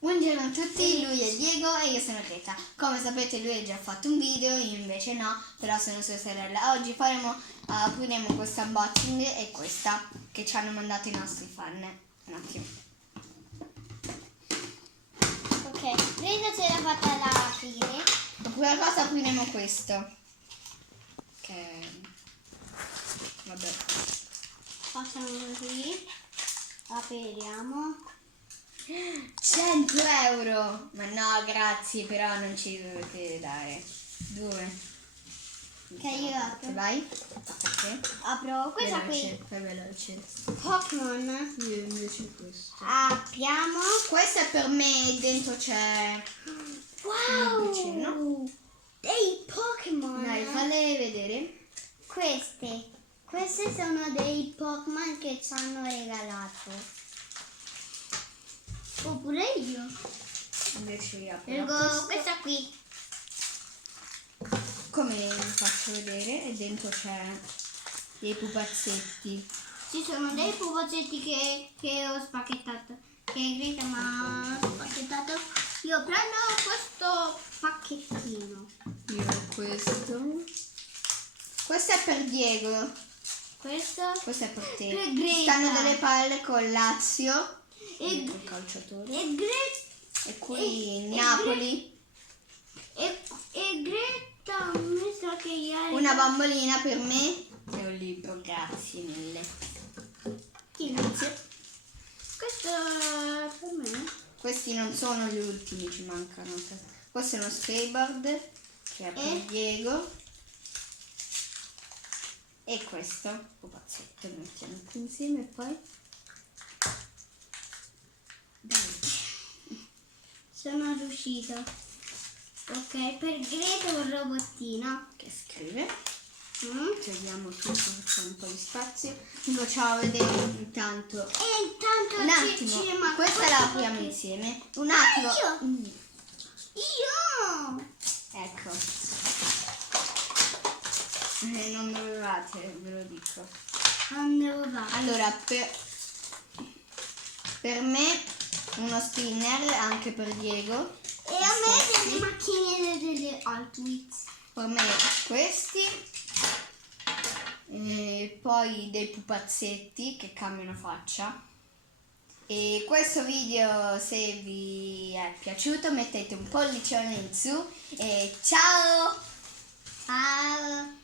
Buongiorno a tutti, lui è Diego e io sono Greta. Come sapete lui ha già fatto un video, io invece no, però sono sua sorella. Oggi apriremo questo unboxing e questa che ci hanno mandato i nostri fan. Un attimo. Ok, Greta ce l'ha fatta da aprire. Per prima cosa apriremo questo. Vabbè. Facciamo così. Apriamo. 100 euro! Ma no, grazie, però non ci dovete dare. 2. Ok, io apro. Vai? Ok. Apro questa qui. Fai veloce. Pokémon. Io invece questo. Apriamo. Questo è per me, dentro c'è un libricino. Wow! Dei Pokémon. Dai, falle vedere. Queste sono dei Pokémon che ci hanno regalato. Oppure io. Invece io apro Prego, questa qui. Come vi faccio vedere, e dentro c'è dei pupazzetti. Ci sono dei pupazzetti che ho spacchettato. Che Greta mi ha spacchettato. Io prendo questo pacchettino. Io questo. Questo è per Diego. Questo Questo è per te. per Greta. Stanno delle palle con Lazio. E, Il calciatore. e Greta. E qui Napoli. E Greta mi sa che ieri. Una bambolina per me e un libro, grazie mille. Grazie. Questo è per me. Questi non sono gli ultimi, ci mancano. Questo è uno skateboard che è per Diego. E questo pupazzetto lo mettiamo qui insieme e poi. Dai. Sono riuscito. Ok, per Greta un robottino. Che scrive. Togliamo tutto, facciamo un po' di spazio. Vi facciamo vedere intanto. E intanto Un attimo, ci manca questa la apriamo insieme. Un attimo. Io! Ecco. Non dovevate, ve lo dico. Non devo fare. Allora, per me uno spinner, anche per Diego. E a me delle macchine delle Hot Wheels. Per me questi. E poi dei pupazzetti che cambiano faccia. E questo video, se vi è piaciuto, mettete un pollicione in su e ciao! Ciao!